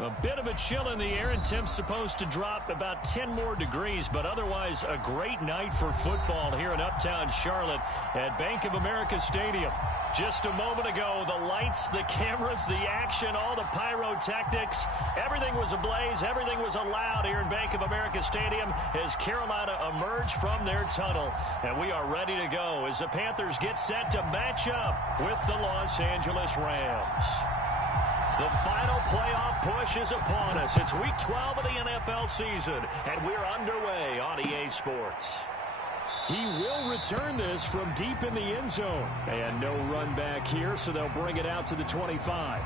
A bit of a chill in the air, and temps supposed to drop about 10 more degrees, but otherwise a great night for football here in Uptown Charlotte at Bank of America Stadium. Just a moment ago, the lights, the cameras, the action, all the pyrotechnics, everything was ablaze, everything was allowed here in Bank of America Stadium as Carolina emerged from their tunnel. And we are ready to go as the Panthers get set to match up with the Los Angeles Rams. The final playoff push is upon us. It's Week 12 of the NFL season, and we're underway on EA Sports. He will return this from deep in the end zone. And no run back here, so they'll bring it out to the 25.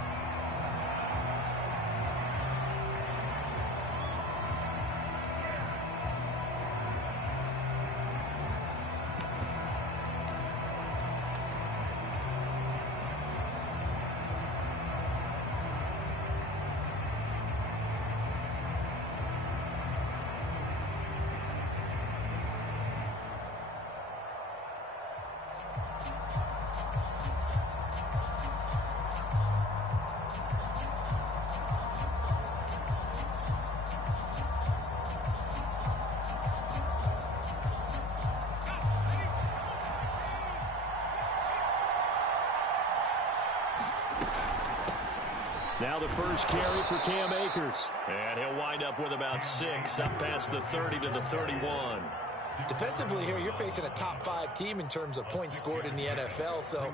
Now the first carry for Cam Akers. And he'll wind up with about 6, up past the 30 to the 31. Defensively here, you're facing a top-5 team in terms of points scored in the NFL. So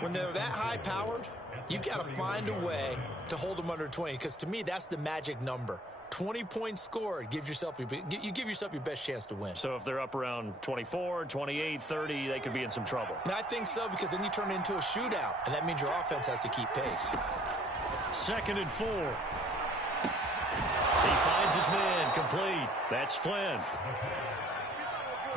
when they're that high-powered, you've got to find a way to hold them under 20. Because to me, that's the magic number. 20 points scored, you give yourself your best chance to win. So if they're up around 24, 28, 30, they could be in some trouble. And I think so, because then you turn it into a shootout, and that means your offense has to keep pace. 2nd and 4. He finds his man complete. That's Flynn.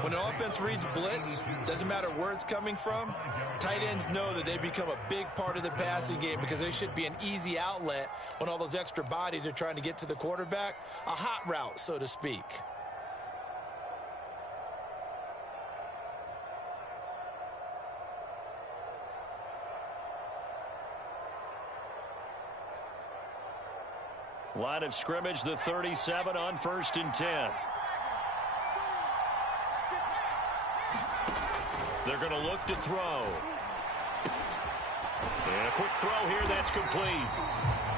When an offense reads blitz, doesn't matter where it's coming from, tight ends know that they become a big part of the passing game because they should be an easy outlet when all those extra bodies are trying to get to the quarterback. A hot route, so to speak. Line of scrimmage, the 37 on 1st and 10. They're going to look to throw. And a quick throw here, that's complete.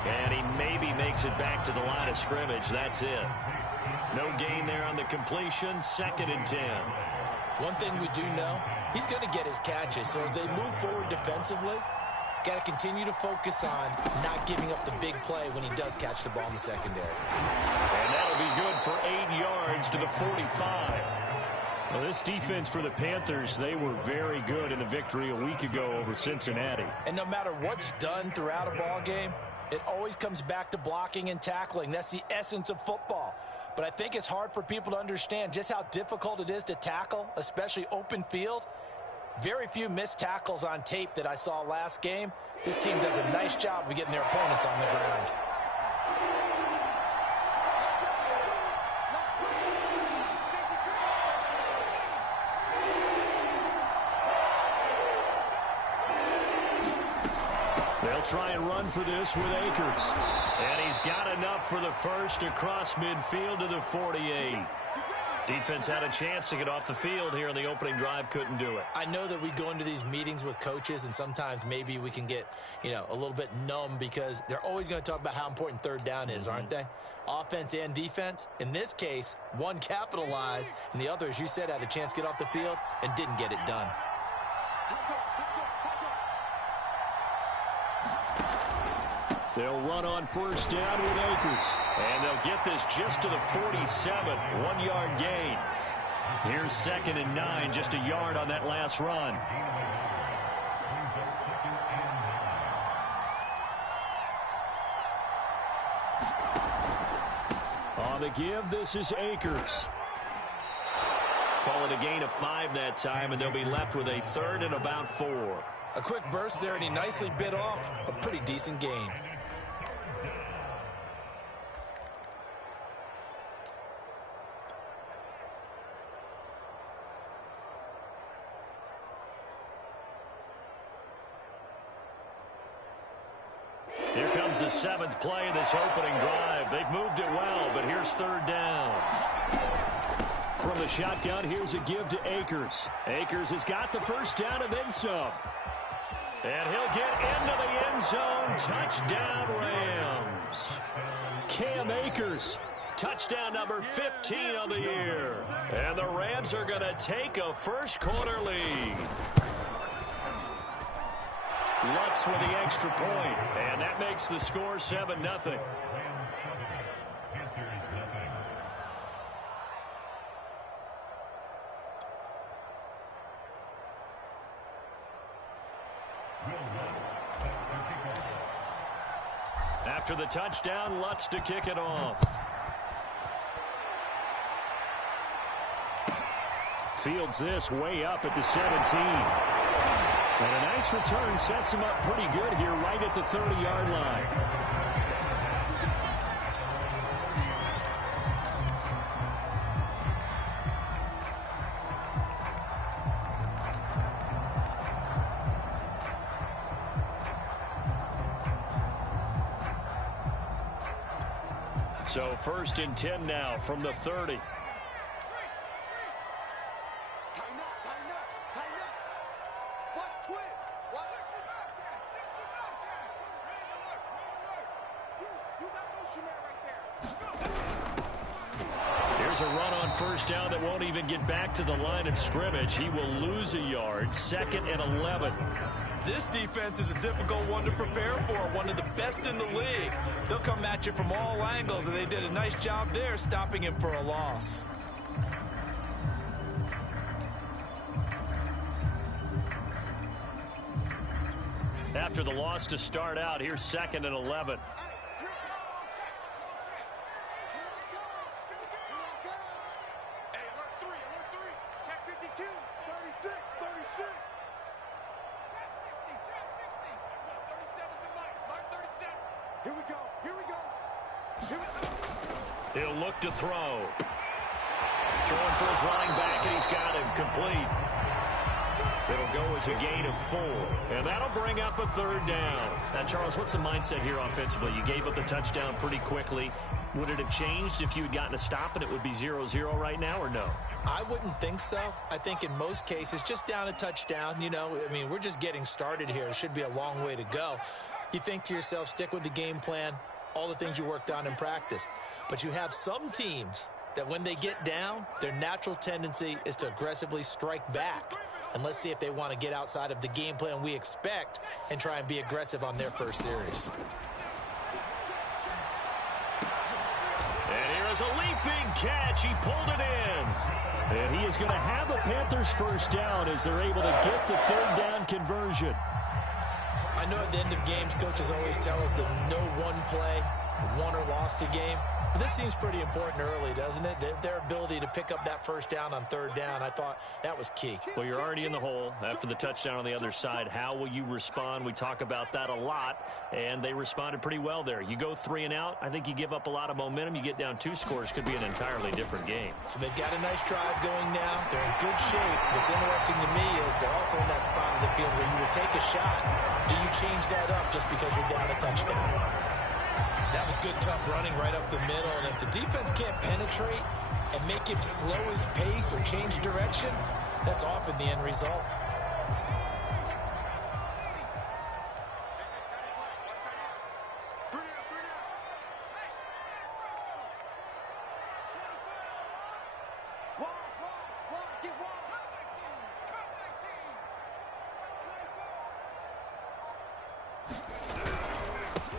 And he maybe makes it back to the line of scrimmage. That's it. No gain there on the completion. 2nd and 10. One thing we do know, he's going to get his catches. So as they move forward defensively, got to continue to focus on not giving up the big play when he does catch the ball in the secondary. And that'll be good for 8 yards to the 45. Well, this defense for the Panthers, they were very good in the victory a week ago over Cincinnati. And no matter what's done throughout a ball game, it always comes back to blocking and tackling. That's the essence of football. But I think it's hard for people to understand just how difficult it is to tackle, especially open field. Very few missed tackles on tape that I saw last game. This team does a nice job of getting their opponents on the ground. They'll try and run for this with Akers. And he's got enough for the first across midfield to the 48. Defense had a chance to get off the field here in the opening drive, couldn't do it. I know that we go into these meetings with coaches, and sometimes maybe we can get, a little bit numb because they're always going to talk about how important 3rd down is, aren't they? Offense and defense. In this case, one capitalized, and the other, as you said, had a chance to get off the field and didn't get it done. They'll run on 1st down with Akers. And they'll get this just to the 47. 1-yard gain. Here's 2nd and 9. Just a yard on that last run. On the give, this is Akers. Call it a gain of 5 that time, and they'll be left with a 3rd and about 4. A quick burst there, and he nicely bit off a pretty decent gain. Here comes comes the 7th play of this opening drive. They've moved it well, but here's 3rd down. From the shotgun, here's a give to Akers. Akers has got the first down and then some. And he'll get into the end zone. Touchdown, Rams. Cam Akers. Touchdown number 15 on the year. And the Rams are going to take a first-quarter lead. Lutz with the extra point, and that makes the score 7-0. After the touchdown, Lutz to kick it off. Fields this way up at the 17. And a nice return sets him up pretty good here right at the 30-yard line. So 1st and 10 now from the 30. Here's a run on 1st down that won't even get back to the line of scrimmage. He will lose a yard. 2nd and 11. This defense is a difficult one to prepare for, one of the best in the league. They'll come at you from all angles, and they did a nice job there stopping him for a loss. After the loss to start out, here's 2nd and 11. He'll look to throw. Throwing for his running back, and he's got him complete. It'll go as a gain of 4. And that'll bring up a 3rd down. Now, Charles, what's the mindset here offensively? You gave up the touchdown pretty quickly. Would it have changed if you had gotten a stop and it would be 0-0 right now, or no? I wouldn't think so. I think in most cases, just down a touchdown, I mean, we're just getting started here. It should be a long way to go. You think to yourself, stick with the game plan, all the things you worked on in practice. But you have some teams that when they get down, their natural tendency is to aggressively strike back. And let's see if they want to get outside of the game plan we expect and try and be aggressive on their first series. And here is a leaping catch. He pulled it in. And he is going to have a Panthers first down as they're able to get the 3rd down conversion. I know at the end of games, coaches always tell us that no one play won or lost a game. But this seems pretty important early, doesn't it? Their ability to pick up that first down on 3rd down, I thought that was key. Well, you're already in the hole after the touchdown on the other side. How will you respond? We talk about that a lot, and they responded pretty well there. You go 3 and out, I think you give up a lot of momentum. You get down 2 scores, could be an entirely different game. So they've got a nice drive going now. They're in good shape. What's interesting to me is they're also in that spot of the field where you would take a shot. Do you change that up just because you're down a touchdown? That was good, tough running right up the middle. And if the defense can't penetrate and make him slow his pace or change direction, that's often the end result.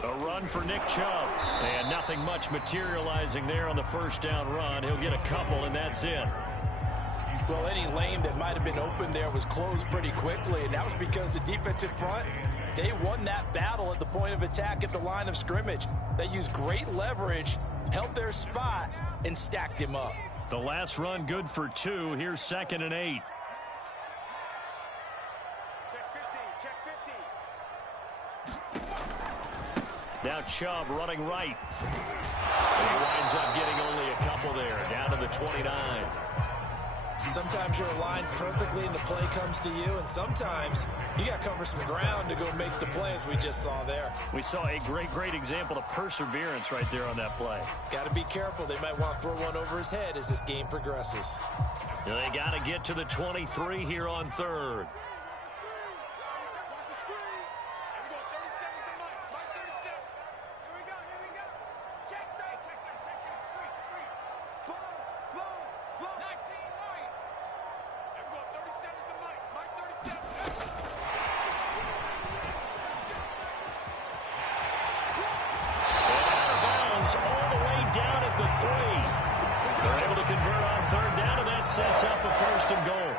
A run for Nick Chubb. And nothing much materializing there on the first down run. He'll get a couple, and that's it. Well, any lane that might have been open there was closed pretty quickly, and that was because the defensive front, they won that battle at the point of attack at the line of scrimmage. They used great leverage, held their spot, and stacked him up. The last run good for 2. Here's 2nd and 8. Now Chubb running right. And he winds up getting only a couple there, down to the 29. Sometimes you're aligned perfectly and the play comes to you, and sometimes you got to cover some ground to go make the play, as we just saw there. We saw a great example of perseverance right there on that play. Got to be careful. They might want to throw one over his head as this game progresses. They got to get to the 23 here on third. Sets up a first and goal.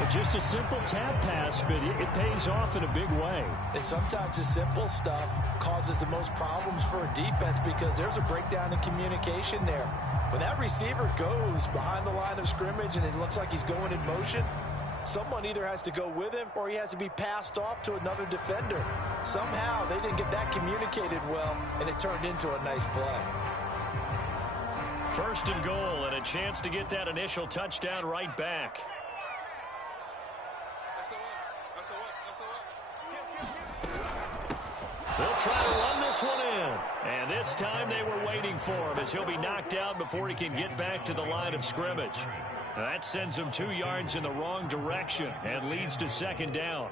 But just a simple tap pass, but it pays off in a big way. And sometimes the simple stuff causes the most problems for a defense because there's a breakdown in communication there. When that receiver goes behind the line of scrimmage and it looks like he's going in motion, someone either has to go with him or he has to be passed off to another defender. Somehow they didn't get that communicated well, and it turned into a nice play. First and goal, and a chance to get that initial touchdown right back. They'll try to run this one in. And this time they were waiting for him as he'll be knocked out before he can get back to the line of scrimmage. That sends him 2 yards in the wrong direction and leads to second down.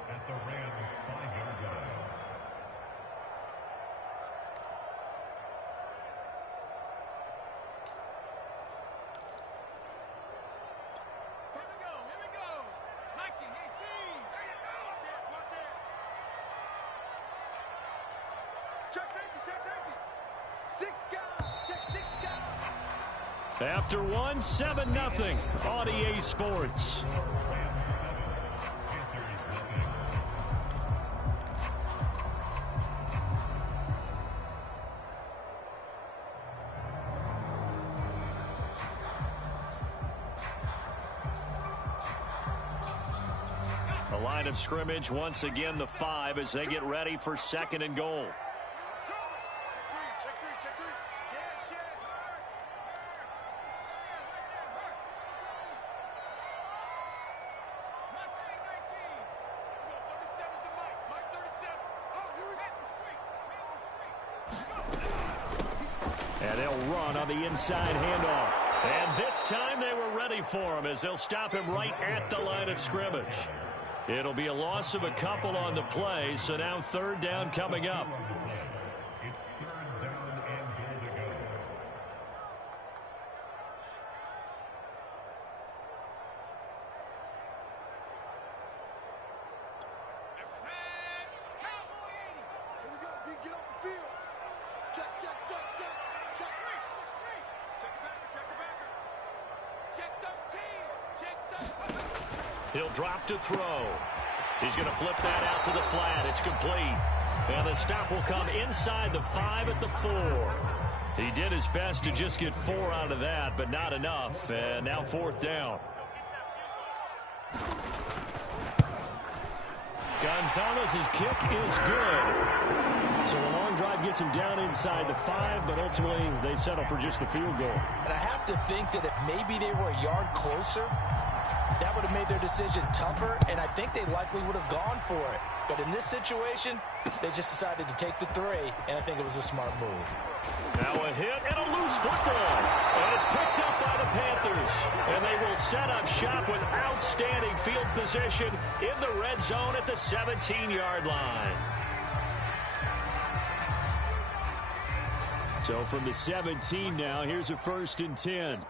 After one, 7-0 on EA Sports. The line of scrimmage once again the 5 as they get ready for second and goal. And they'll run on the inside handoff. And this time they were ready for him as they'll stop him right at the line of scrimmage. It'll be a loss of a couple on the play, so now third down coming up. He'll drop to throw. He's going to flip that out to the flat. It's complete. And the stop will come inside the 5 at the 4. He did his best to just get 4 out of that, but not enough. And now fourth down. Gonzalez's kick is good. So a long drive gets him down inside the 5, but ultimately they settle for just the field goal. And I have to think that if maybe they were a yard closer, that would have made their decision tougher, and I think they likely would have gone for it. But in this situation, they just decided to take the 3, and I think it was a smart move. Now a hit and a loose football. And it's picked up by the Panthers. And they will set up shop with outstanding field position in the red zone at the 17-yard line. So from the 17 now, here's a first and 10.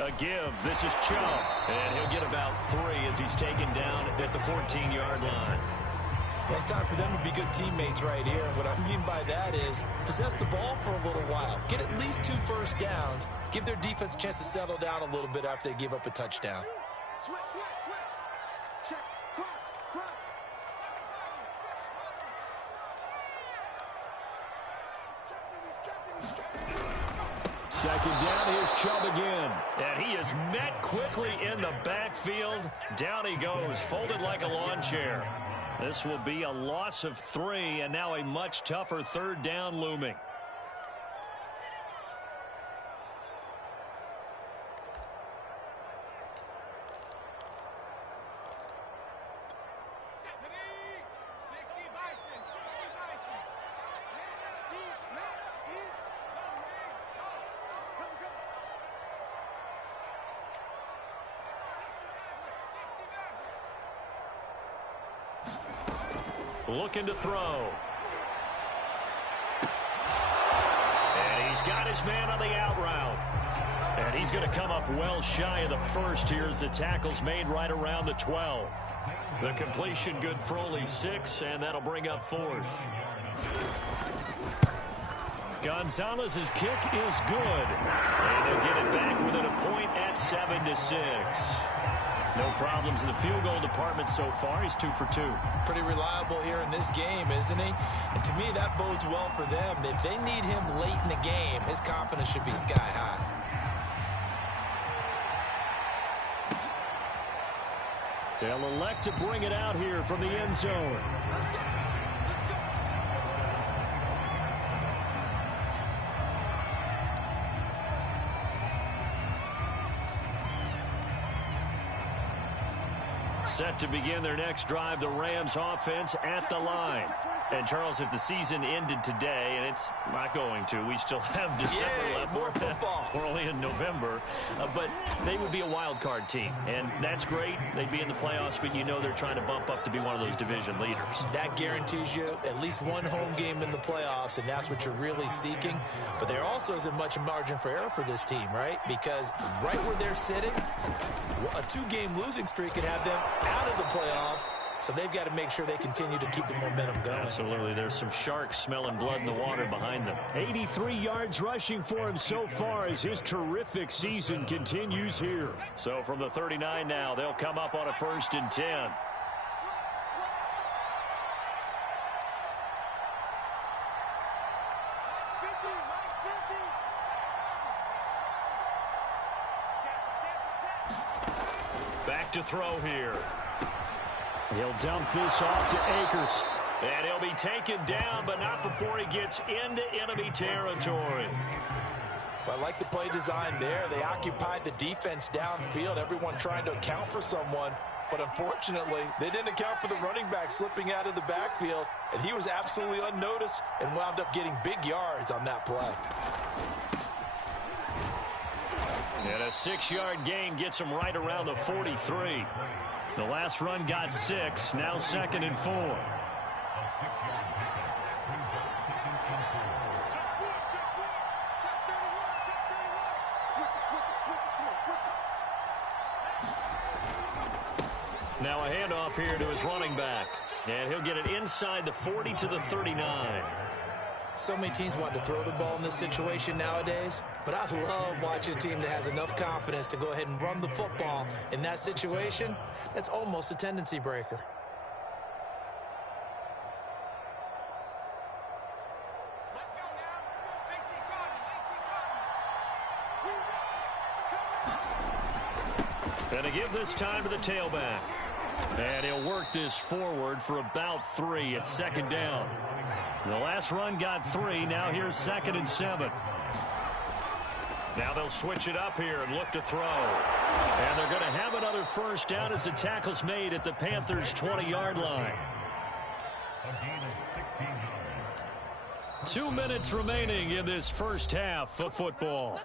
A give. This is Chubb. And he'll get about 3 as he's taken down at the 14-yard line. Well, it's time for them to be good teammates right here. And what I mean by that is possess the ball for a little while. Get at least 2 first downs. Give their defense a chance to settle down a little bit after they give up a touchdown. Switch. Check. Crunch. He's checking. Second down, here's Chubb again. And he is met quickly in the backfield. Down he goes, folded like a lawn chair. This will be a loss of 3, and now a much tougher third down looming. Looking to throw. And he's got his man on the out route. And he's going to come up well shy of the first here as the tackle's made right around the 12. The completion good for only 6, and that'll bring up 4th. Gonzalez's kick is good. And they'll get it back within a point at 7-6. No problems in the field goal department so far. He's 2 for 2. Pretty reliable here in this game, isn't he? And to me, that bodes well for them. If they need him late in the game, his confidence should be sky high. They'll elect to bring it out here from the end zone. Set to begin their next drive, the Rams offense at the line. And, Charles, if the season ended today, and it's not going to, we still have December left. More football. We're only in November. But they would be a wild card team, and that's great. They'd be in the playoffs, but you know they're trying to bump up to be one of those division leaders. That guarantees you at least one home game in the playoffs, and that's what you're really seeking. But there also isn't much margin for error for this team, right? Because right where they're sitting, a 2-game losing streak could have them out of the playoffs. So they've got to make sure they continue to keep the momentum going. Absolutely. There's some sharks smelling blood in the water behind them. 83 yards rushing for him so far as his terrific season continues here. So from the 39 now, they'll come up on a 1st and 10. Back to throw here. He'll dump this off to Akers. And he'll be taken down, but not before he gets into enemy territory. Well, I like the play design there. They occupied the defense downfield, everyone trying to account for someone. But unfortunately, they didn't account for the running back slipping out of the backfield. And he was absolutely unnoticed and wound up getting big yards on that play. And a 6-yard gain gets him right around the 43. The last run got 6, now 2nd and 4. Now a handoff here to his running back. And he'll get it inside the 40 to the 39. So many teams want to throw the ball in this situation nowadays, but I love watching a team that has enough confidence to go ahead and run the football in that situation. That's almost a tendency breaker. Let's go now. And to give this time to the tailback. And he'll work this forward for about 3 at 2nd down. The last run got 3. Now here's 2nd and 7. Now they'll switch it up here and look to throw. And they're going to have another 1st down as the tackle's made at the Panthers' 20-yard line. 2 minutes remaining in this first half of football.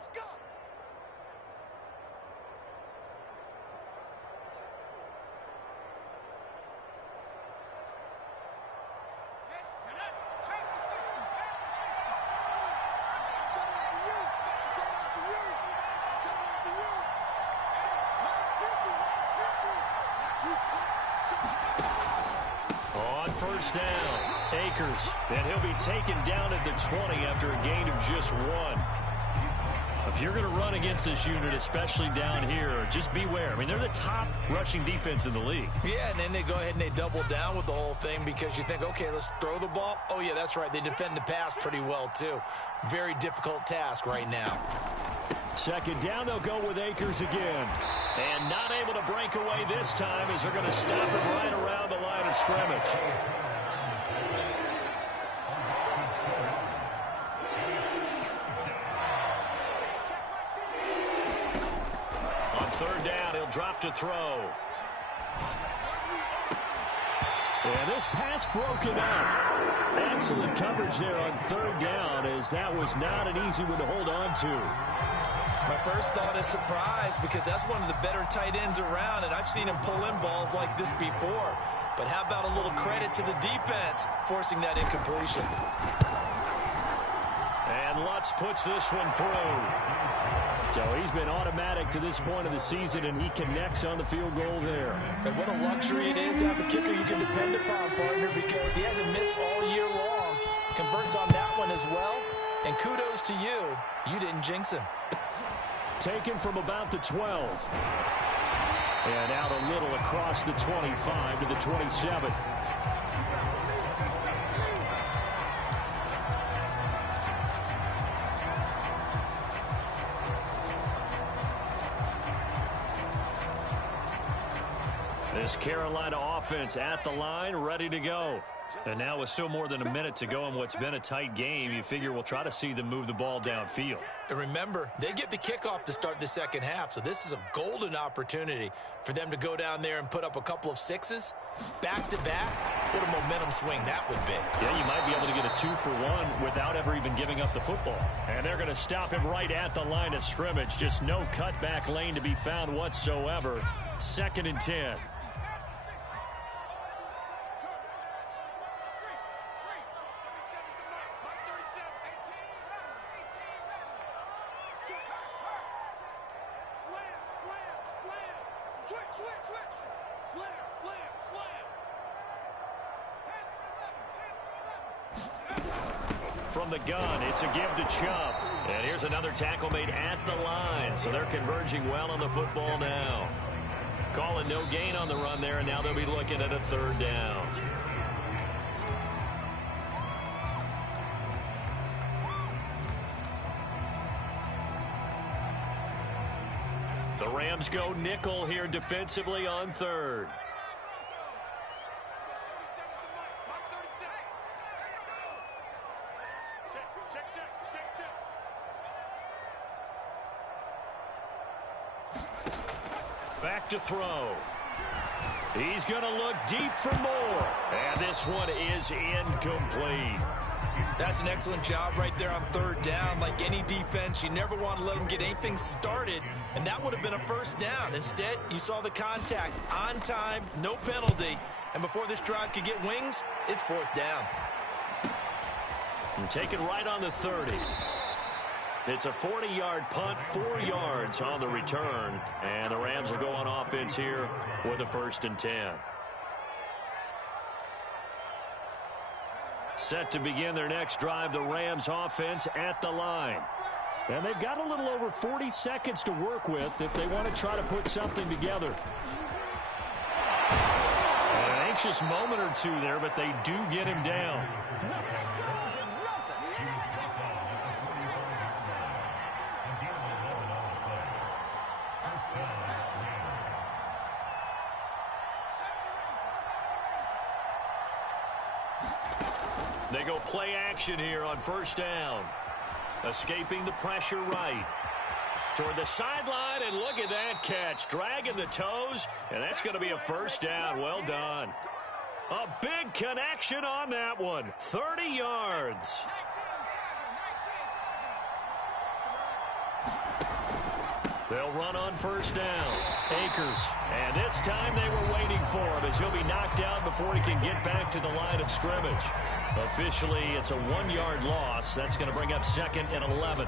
On 1st down, Akers, and he'll be taken down at the 20 after a gain of just 1. If you're going to run against this unit, especially down here, just beware. I mean, they're the top rushing defense in the league. Yeah, and then they go ahead and they double down with the whole thing because you think, okay, let's throw the ball. Oh, yeah, that's right. They defend the pass pretty well, too. Very difficult task right now. 2nd down, they'll go with Akers again. And not able to break away this time as they're going to stop him right around the line of scrimmage. On third down, he'll drop to throw. And this pass broken up. Excellent coverage there on third down, as that was not an easy one to hold on to. My first thought is surprise, because that's one of the better tight ends around, and I've seen him pull in balls like this before. But how about a little credit to the defense forcing that incompletion? And Lutz puts this one through. So he's been automatic to this point of the season, and he connects on the field goal there. And what a luxury it is to have a kicker you can depend upon, partner, because he hasn't missed all year long. Converts on that one as well. And kudos to you. You didn't jinx him. Taken from about the 12. And out a little across the 25 to the 27. This Carolina offense at the line, ready to go. And now with still more than a minute to go in what's been a tight game, you figure we'll try to see them move the ball downfield. And remember, they get the kickoff to start the second half, so this is a golden opportunity for them to go down there and put up a couple of sixes back-to-back. What a momentum swing that would be. Yeah, you might be able to get a 2-for-1 without ever even giving up the football. And they're going to stop him right at the line of scrimmage. Just no cutback lane to be found whatsoever. 2nd and 10. From the gun, it's a give to Chubb. And here's another tackle made at the line. So they're converging well on the football now. Calling no gain on the run there, and now they'll be looking at a 3rd down. The Rams go nickel here defensively on 3rd. Back to throw. He's going to look deep for more. And this one is incomplete. That's an excellent job right there on 3rd down. Like any defense, you never want to let them get anything started, and that would have been a 1st down. Instead, you saw the contact on time, no penalty, and before this drive could get wings, it's 4th down. And taken right on the 30. It's a 40-yard punt, 4 yards on the return, and the Rams will go on offense here with a 1st and 10. Set to begin their next drive, the Rams offense at the line. And they've got a little over 40 seconds to work with if they want to try to put something together. An anxious moment or two there, but they do get him down. They go play action here on 1st down. Escaping the pressure right. Toward the sideline, and look at that catch. Dragging the toes, and that's going to be a 1st down. Well done. A big connection on that one. 30 yards. They'll run on 1st down. Akers. And this time they were waiting for him as he'll be knocked out before he can get back to the line of scrimmage. Officially, it's a 1-yard loss. That's going to bring up 2nd and 11.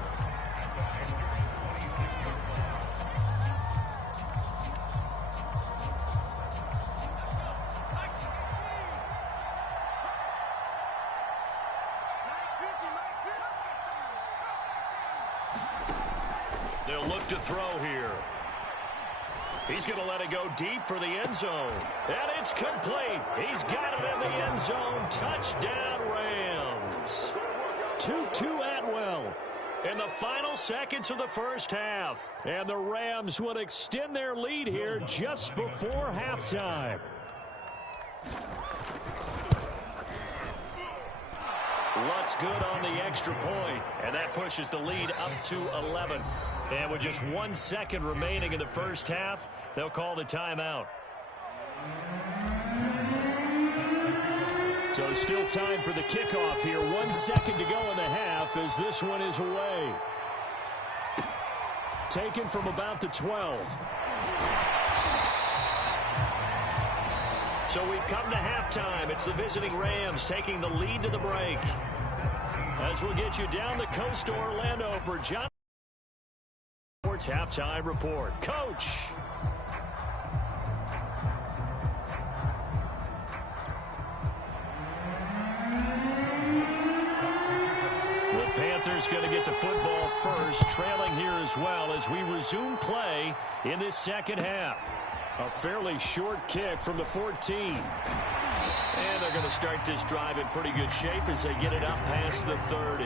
They'll look to throw here. He's going to let it go deep for the end zone. And it's complete. He's got it in the end zone. Touchdown, Rams. 2-2 Atwell. In the final seconds of the first half. And the Rams would extend their lead here just before halftime. Lutt's good on the extra point, and that pushes the lead up to 11. And with just 1 second remaining in the first half, they'll call the timeout. So still time for the kickoff here. 1 second to go in the half as this one is away. Taken from about the 12. So we've come to halftime. It's the visiting Rams taking the lead to the break. As we'll get you down the coast to Orlando for John Sports Halftime Report. Coach. The Panthers going to get the football first, trailing here as well as we resume play in this second half. A fairly short kick from the 14. And they're going to start this drive in pretty good shape as they get it up past the 30.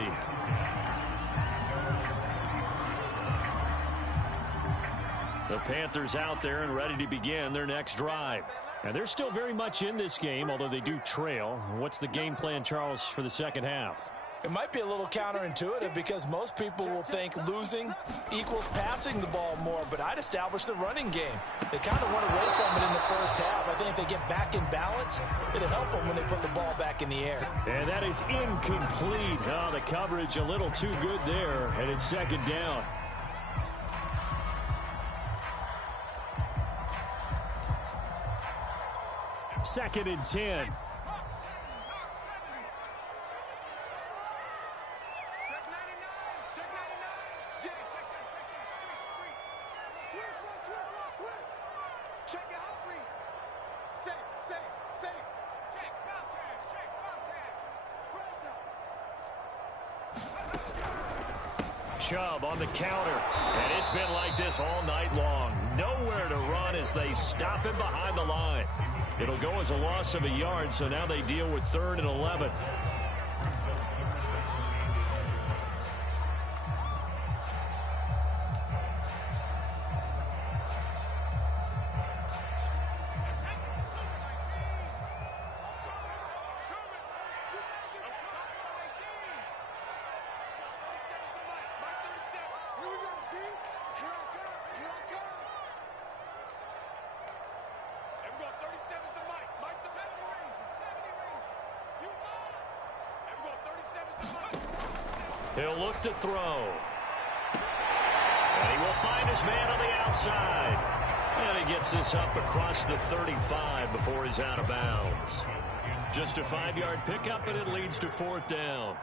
The Panthers out there and ready to begin their next drive. And they're still very much in this game, although they do trail. What's the game plan, Charles, for the second half? It might be a little counterintuitive because most people will think losing equals passing the ball more, but I'd establish the running game. They kind of went away from it in the first half. I think if they get back in balance, it'll help them when they put the ball back in the air. And that is incomplete. Oh, the coverage a little too good there, and it's second down. Second and 10. Chubb on the counter, and it's been like this all night long. Nowhere to run as they stop him behind the line. It'll go as a loss of a yard, so now they deal with 3rd and 11. He'll look to throw. And he will find his man on the outside. And he gets this up across the 35 before he's out of bounds. Just a 5-yard pickup, and it leads to 4th down.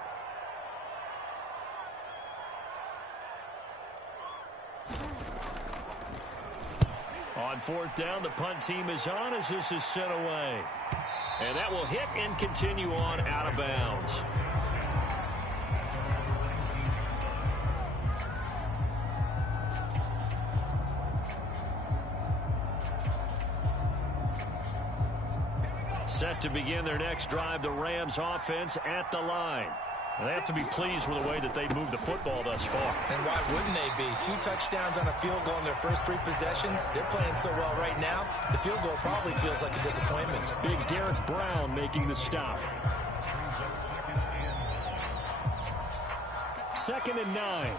On 4th down, the punt team is on as this is sent away. And that will hit and continue on out of bounds. Set to begin their next drive, the Rams offense at the line. And they have to be pleased with the way that they've moved the football thus far. And why wouldn't they be? 2 touchdowns on a field goal in their first 3 possessions. They're playing so well right now, the field goal probably feels like a disappointment. Big Derek Brown making the stop. 2nd and 9.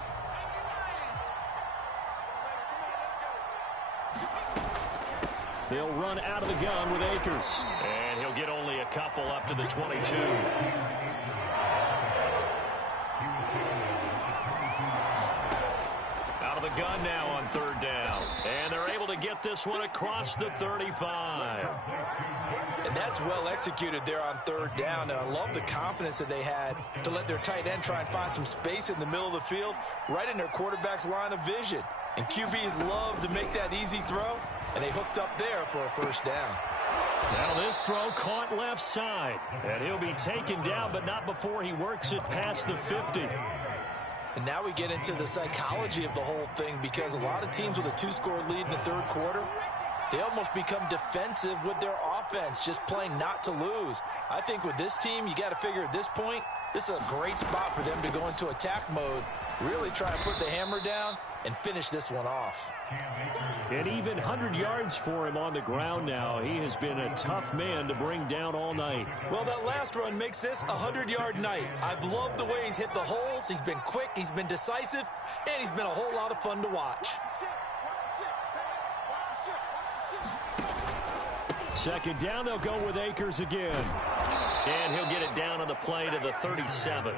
They'll run out of the gun with Akers. And he'll get only a couple up to the 22. Out of the gun now on 3rd down. And they're able to get this one across the 35. And that's well executed there on 3rd down. And I love the confidence that they had to let their tight end try and find some space in the middle of the field, right in their quarterback's line of vision. And QBs love to make that easy throw. And they hooked up there for a 1st down. Now this throw caught left side. And he'll be taken down, but not before he works it past the 50. And now we get into the psychology of the whole thing, because a lot of teams with a 2-score lead in the 3rd quarter, they almost become defensive with their offense, just playing not to lose. I think with this team, you got to figure at this point, This is a great spot for them to go into attack mode, really try and put the hammer down and finish this one off. An even 100 yards for him on the ground now. He has been a tough man to bring down all night. Well, that last run makes this a 100-yard night. I've loved the way he's hit the holes. He's been quick, he's been decisive, and he's been a whole lot of fun to watch. Second down, they'll go with Akers again. And he'll get it down on the play to the 37.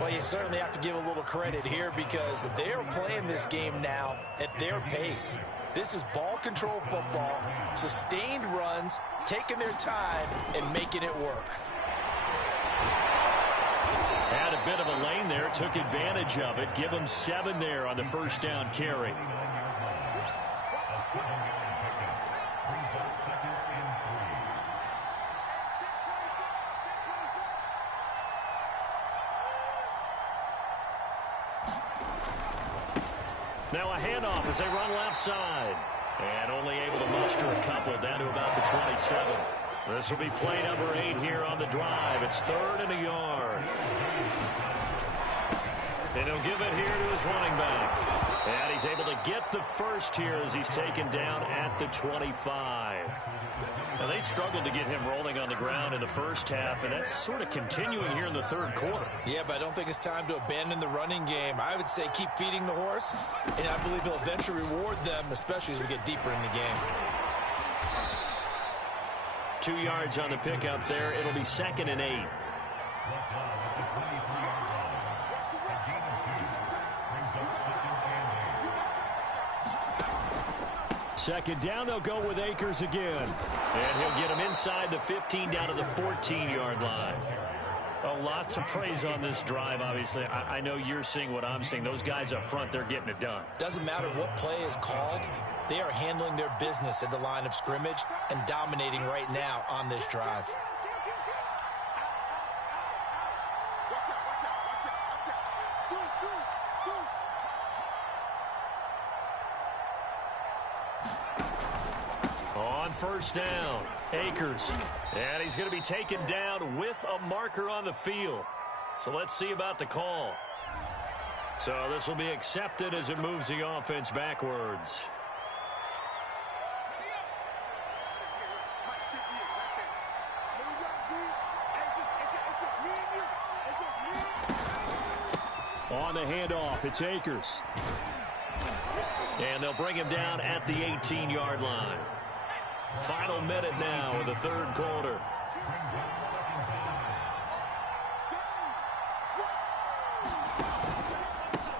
Well, you certainly have to give a little credit here because they're playing this game now at their pace. This is ball control football, sustained runs, taking their time and making it work. Had a bit of a lane there, took advantage of it. Give him 7 there on the first down carry. Now a handoff as they run left side. And only able to muster a couple down to about the 27. This will be play number 8 here on the drive. It's 3rd and a yard. And he'll give it here to his running back. And he's able to get the first here as he's taken down at the 25. Now they struggled to get him rolling on the ground in the first half, and that's sort of continuing here in the third quarter. Yeah, but I don't think it's time to abandon the running game. I would say keep feeding the horse, and I believe he'll eventually reward them, especially as we get deeper in the game. 2 yards on the pickup there. It'll be 2nd and 8. Second down, they'll go with Akers again. And he'll get him inside the 15 down to the 14-yard line. A lot to praise on this drive, obviously. I know you're seeing what I'm seeing. Those guys up front, they're getting it done. Doesn't matter what play is called. They are handling their business at the line of scrimmage and dominating right now on this drive. On first down, Akers. And he's going to be taken down with a marker on the field. So let's see about the call. So this will be accepted as it moves the offense backwards. On the handoff, it's Akers. And they'll bring him down at the 18-yard line. Final minute now of the third quarter.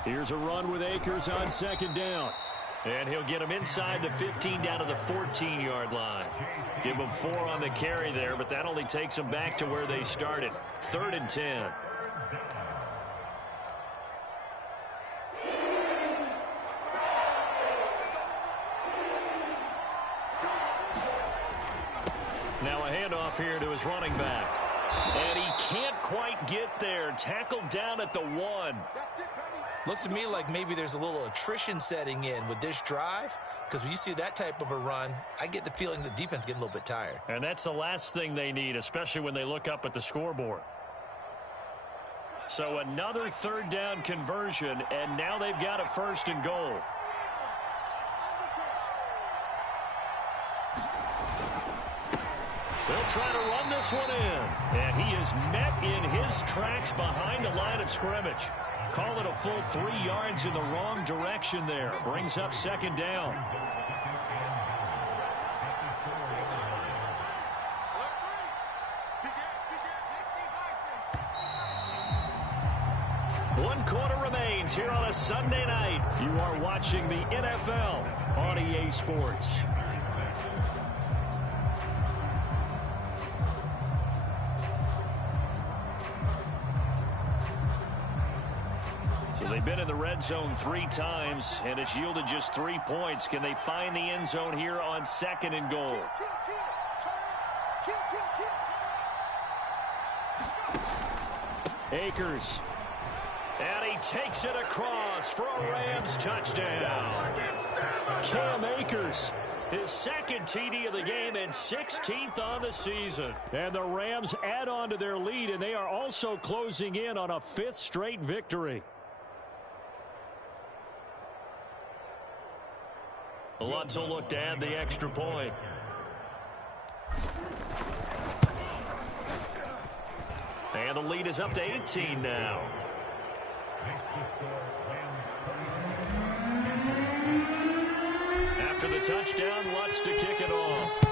Here's a run with Akers on second down. And he'll get him inside the 15 down to the 14-yard line. Give him 4 on the carry there, but that only takes them back to where they started. 3rd and 10. Now a handoff here to his running back. And he can't quite get there. Tackled down at the 1. Looks to me like maybe there's a little attrition setting in with this drive, because when you see that type of a run, I get the feeling the defense getting a little bit tired. And that's the last thing they need, especially when they look up at the scoreboard. So another 3rd down conversion, and now they've got a 1st and goal. They'll try to run this one in. And he is met in his tracks behind the line of scrimmage. Call it a full 3 yards in the wrong direction there. Brings up 2nd down. One quarter remains here on a Sunday night. You are watching the NFL on EA Sports. They've been in the red zone 3 times, and it's yielded just 3 points. Can they find the end zone here on 2nd and goal? Akers. And he takes it across for a Rams touchdown. Cam Akers His second TD of the game and 16th on the season. And the Rams add on to their lead, and they are also closing in on a 5th straight victory. Lutz will look to add the extra point. And the lead is up to 18 now. After the touchdown, Lutz to kick it off.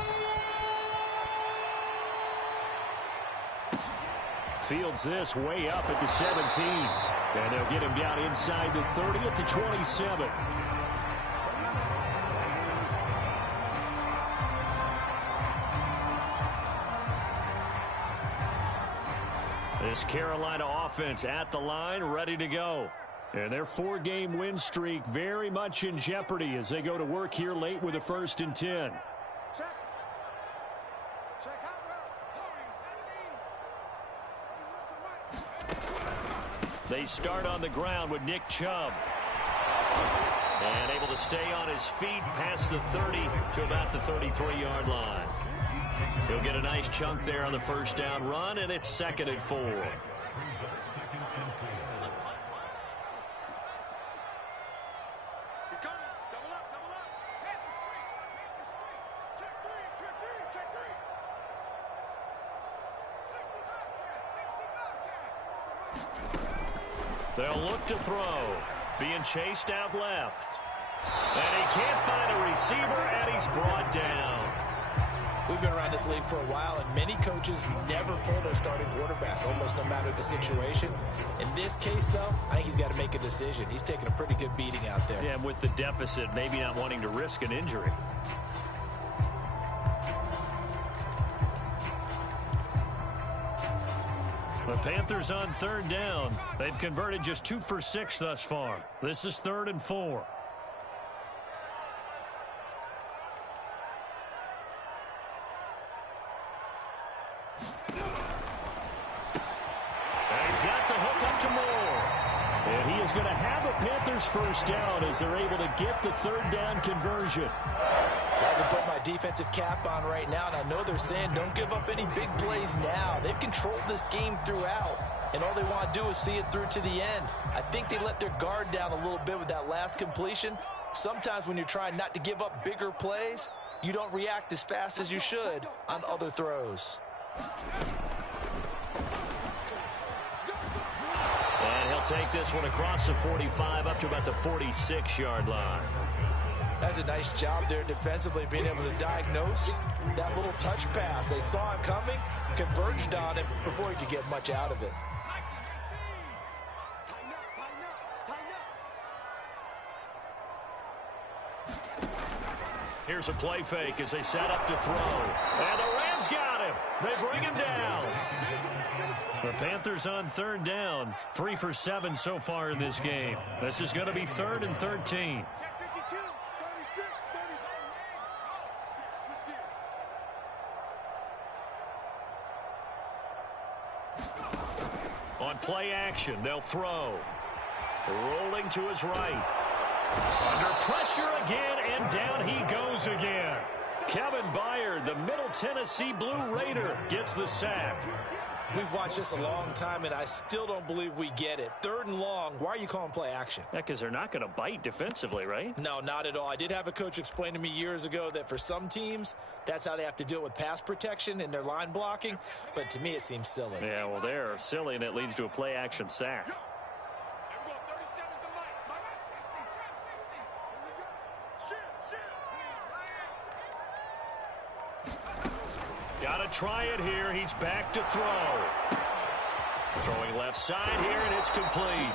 Fields this way up at the 17. And they'll get him down inside the 30 at the 27. This Carolina offense at the line, ready to go. And their 4-game win streak very much in jeopardy as they go to work here late with a 1st and 10. Check. Check out route. They start on the ground with Nick Chubb. And able to stay on his feet past the 30 to about the 33-yard line. He'll get a nice chunk there on the 1st down run, and it's 2nd and 4. They'll look to throw. Being chased out left. And he can't find a receiver, and he's brought down. We've been around this league for a while, and many coaches never pull their starting quarterback, almost no matter the situation. In this case, though, I think he's got to make a decision. He's taking a pretty good beating out there. Yeah, and with the deficit, maybe not wanting to risk an injury. The Panthers on 3rd down. They've converted just 2 for 6 thus far. This is 3rd and 4. And he's got the hook up to Moore. And he is going to have a Panthers 1st down as they're able to get the 3rd down conversion. I can put my defensive cap on right now, and I know they're saying don't give up any big plays now. They've controlled this game throughout, and all they want to do is see it through to the end. I think they let their guard down a little bit with that last completion. Sometimes when you're trying not to give up bigger plays, you don't react as fast as you should on other throws. And he'll take this one across the 45 up to about the 46-yard line. That's a nice job there defensively, being able to diagnose that little touch pass. They saw it coming, converged on it before he could get much out of it. Here's a play fake as they set up to throw. And the Rams got him. They bring him down. The Panthers on 3rd down. 3 for 7 so far in this game. This is going to be 3rd and 13. On play action, they'll throw. Rolling to his right. Under pressure again, and down he goes again. Kevin Byard, the Middle Tennessee Blue Raider, gets the sack. We've watched this a long time, and I still don't believe we get it. 3rd and long, why are you calling play action? Yeah, because they're not going to bite defensively, right? No, not at all. I did have a coach explain to me years ago that for some teams, that's how they have to deal with pass protection and their line blocking. But to me, it seems silly. Yeah, well, they're silly, and it leads to a play action sack. Got to try it here. He's back to throw. Throwing left side here, and it's complete.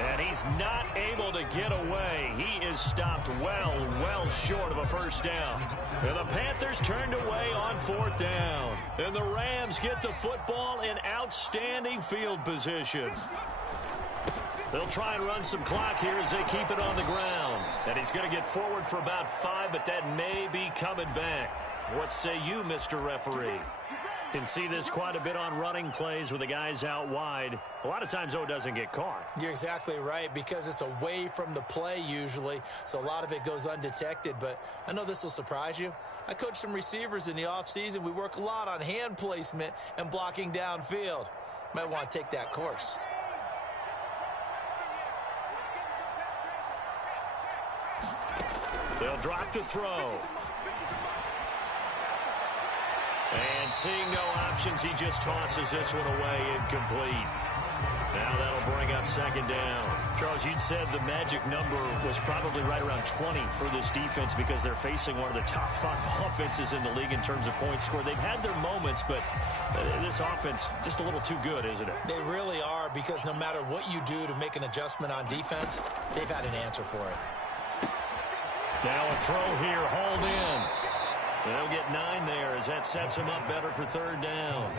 And he's not able to get away. He is stopped well short of a 1st down. And the Panthers turned away on 4th down. And the Rams get the football in outstanding field position. They'll try and run some clock here as they keep it on the ground. And he's going to get forward for about 5, but that may be coming back. What say you, Mr. Referee? Can see this quite a bit on running plays with the guys out wide. A lot of times, though, it doesn't get caught. You're exactly right, because it's away from the play usually, so a lot of it goes undetected. But I know this will surprise you. I coach some receivers in the offseason. We work a lot on hand placement and blocking downfield. Might want to take that course. They'll drop to throw. And seeing no options, he just tosses this one away, incomplete. Now that'll bring up second down. Charles, you'd said the magic number was probably right around 20 for this defense because they're facing one of the top 5 offenses in the league in terms of points scored. They've had their moments, but this offense just a little too good, isn't it? They really are, because no matter what you do to make an adjustment on defense, they've had an answer for it. Now a throw here, hauled in. They'll get 9 there as that sets them up better for third down.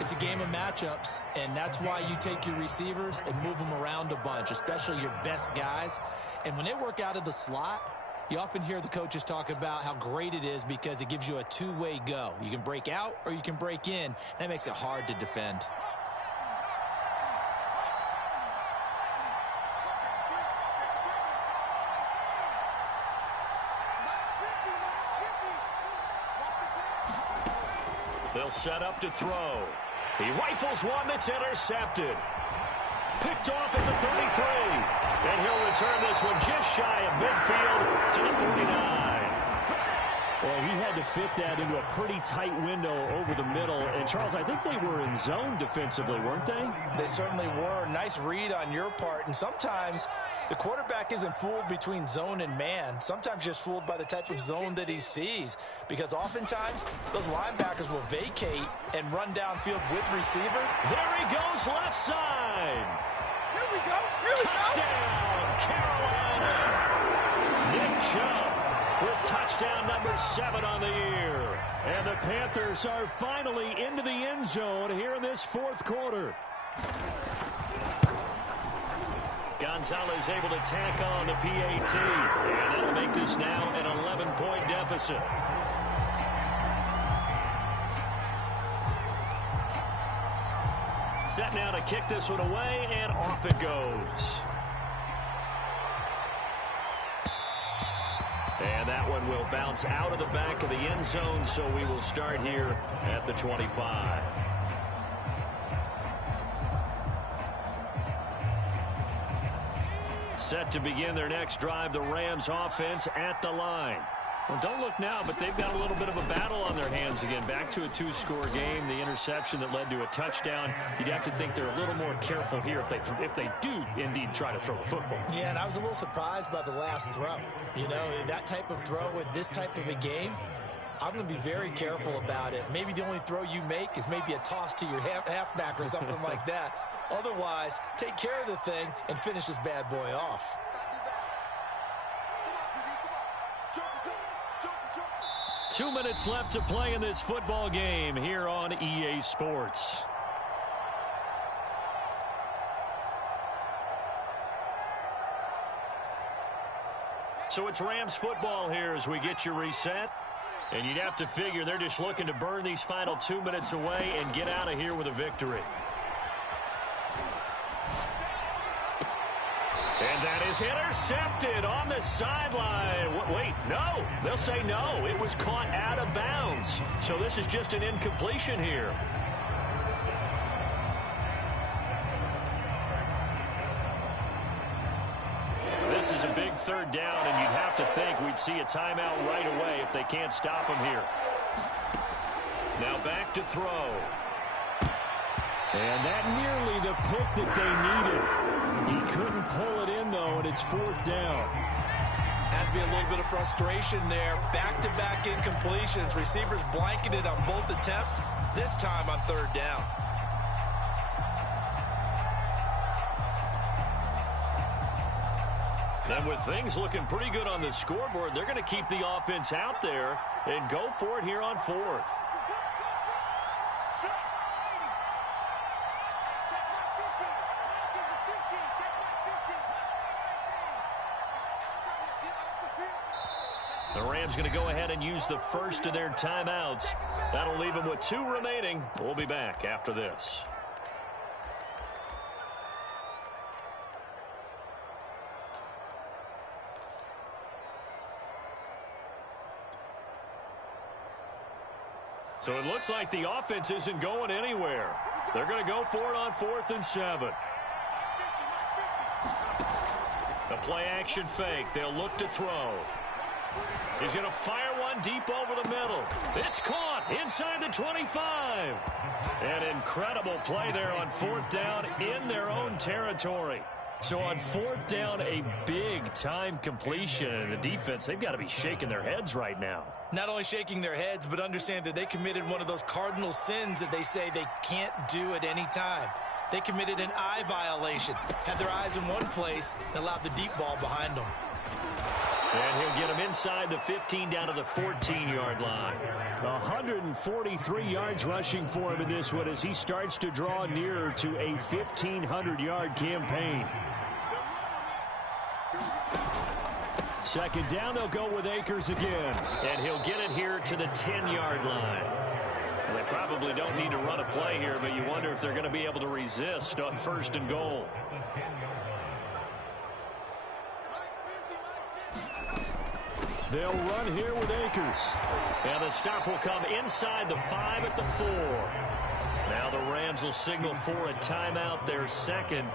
It's a game of matchups, and that's why you take your receivers and move them around a bunch, especially your best guys. And when they work out of the slot, you often hear the coaches talk about how great it is because it gives you a two-way go. You can break out or you can break in. That makes it hard to defend. They'll set up to throw. He rifles one that's intercepted. Picked off at the 33. And he'll return this one just shy of midfield to the 49. Well, he had to fit that into a pretty tight window over the middle. And, Charles, I think they were in zone defensively, weren't they? They certainly were. Nice read on your part. And sometimes the quarterback isn't fooled between zone and man. Sometimes just fooled by the type of zone that he sees. Because oftentimes, those linebackers will vacate and run downfield with receiver. There he goes, left side. Here we go. Touchdown, Carolina. Nick Chubb with touchdown number 7 on the year. And the Panthers are finally into the end zone here in this fourth quarter. Gonzalez able to tack on the PAT. And that'll make this now an 11-point deficit. Set now to kick this one away, and off it goes. And that one will bounce out of the back of the end zone, so we will start here at the 25. Set to begin their next drive, the Rams offense at the line. Well, don't look now, but they've got a little bit of a battle on their hands again. Back to a 2-score game, the interception that led to a touchdown. You'd have to think they're a little more careful here if they do indeed try to throw the football. Yeah, and I was a little surprised by the last throw. You know, that type of throw with this type of a game, I'm going to be very careful about it. Maybe the only throw you make is maybe a toss to your halfback or something like that. Otherwise, take care of the thing and finish this bad boy off. 2 minutes left to play in this football game here on EA Sports. So it's Rams football here as we get you reset. And you'd have to figure they're just looking to burn these final 2 minutes away and get out of here with a victory. And that is intercepted on the sideline. Wait, no. They'll say no. It was caught out of bounds. So this is just an incompletion here. This is a big third down, and you'd have to think we'd see a timeout right away if they can't stop him here. Now back to throw. And that nearly the pick that they needed. He couldn't pull it in, though, and it's fourth down. Has to be a little bit of frustration there. Back-to-back incompletions. Receivers blanketed on both attempts, this time on third down. And with things looking pretty good on the scoreboard, they're going to keep the offense out there and go for it here on fourth. The Rams going to go ahead and use the first of their timeouts. That'll leave them with 2 remaining. We'll be back after this. So it looks like the offense isn't going anywhere. They're going to go for it on 4th and 7. The play action fake. They'll look to throw. He's going to fire one deep over the middle. It's caught inside the 25. An incredible play there on 4th down in their own territory. So on 4th down, a big-time completion. And the defense, they've got to be shaking their heads right now. Not only shaking their heads, but understand that they committed one of those cardinal sins that they say they can't do at any time. They committed an eye violation, had their eyes in one place, and allowed the deep ball behind them. And he'll get him inside the 15 down to the 14-yard line. 143 yards rushing for him in this one as he starts to draw nearer to a 1,500-yard campaign. Second down, they'll go with Akers again. And he'll get it here to the 10-yard line. Well, they probably don't need to run a play here, but you wonder if they're going to be able to resist on 1st and goal. They'll run here with Akers. And the stop will come inside the 5 at the 4. Now the Rams will signal for a timeout, their second.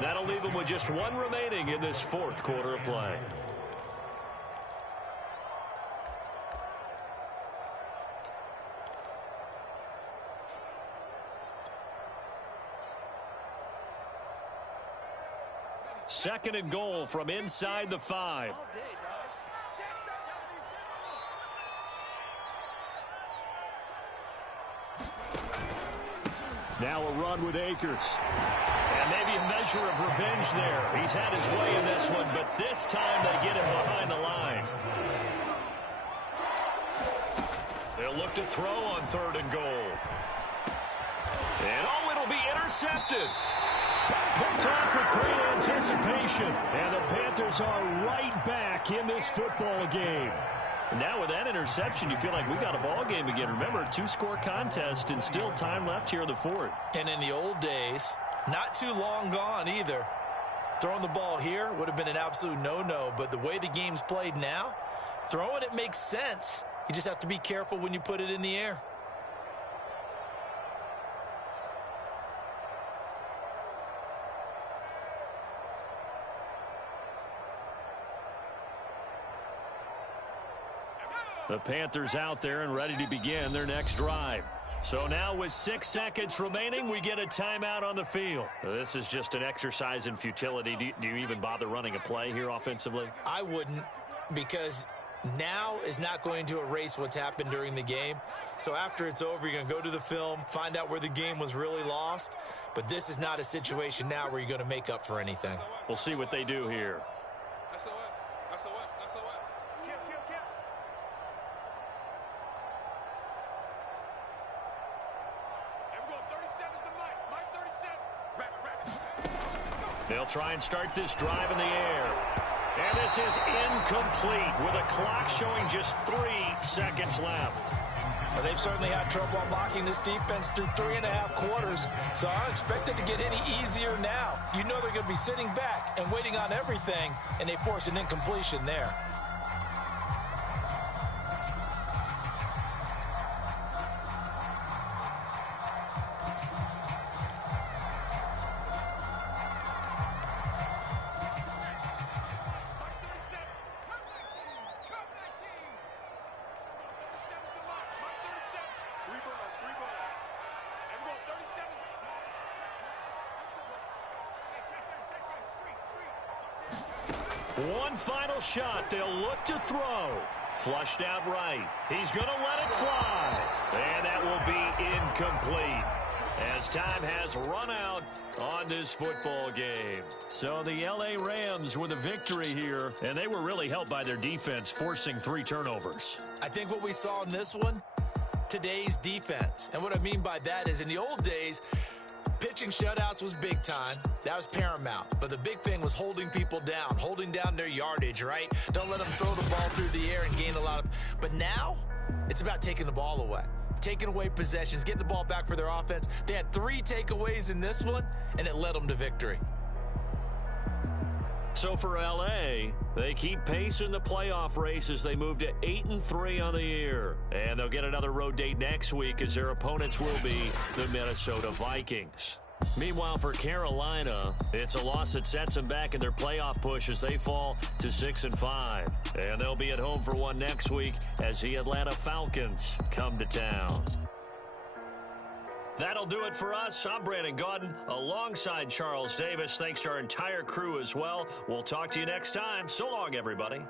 That'll leave them with just 1 remaining in this 4th quarter of play. Second and goal from inside the 5. Now a run with Akers. And maybe a measure of revenge there. He's had his way in this one, but this time they get him behind the line. They'll look to throw on 3rd and goal. And oh, it'll be intercepted. Picked off with great anticipation. And the Panthers are right back in this football game. And now with that interception, you feel like we got a ball game again. Remember, 2-score contest and still time left here in the 4th. And in the old days, not too long gone either, throwing the ball here would have been an absolute no-no. But the way the game's played now, throwing it makes sense. You just have to be careful when you put it in the air. The Panthers out there and ready to begin their next drive. So now with 6 seconds remaining, we get a timeout on the field. This is just an exercise in futility. Do you even bother running a play here offensively? I wouldn't, because now is not going to erase what's happened during the game. So after it's over, you're going to go to the film, find out where the game was really lost. But this is not a situation now where you're going to make up for anything. We'll see what they do here. They'll try and start this drive in the air. And this is incomplete with a clock showing just 3 seconds left. Well, they've certainly had trouble unlocking this defense through 3.5 quarters, so I don't expect it to get any easier now. You know they're going to be sitting back and waiting on everything, and they force an incompletion there. One final shot. They'll look to throw. Flushed out right. He's going to let it fly. And that will be incomplete as time has run out on this football game. So the L.A. Rams with a victory here, and they were really helped by their defense forcing 3 turnovers. I think what we saw in this one, today's defense. And what I mean by that is in the old days, pitching shutouts was big time. That was paramount. But the big thing was holding people down, holding down their yardage, right? Don't let them throw the ball through the air and gain about it. But now, it's about taking the ball away. Taking away possessions, getting the ball back for their offense. They had 3 takeaways in this one, and it led them to victory. So for L.A., they keep pace in the playoff race as they move to 8-3 on the year. And they'll get another road date next week as their opponents will be the Minnesota Vikings. Meanwhile, for Carolina, it's a loss that sets them back in their playoff push as they fall to 6-5. And they'll be at home for one next week as the Atlanta Falcons come to town. That'll do it for us. I'm Brandon Gaudin alongside Charles Davis. Thanks to our entire crew as well. We'll talk to you next time. So long, everybody.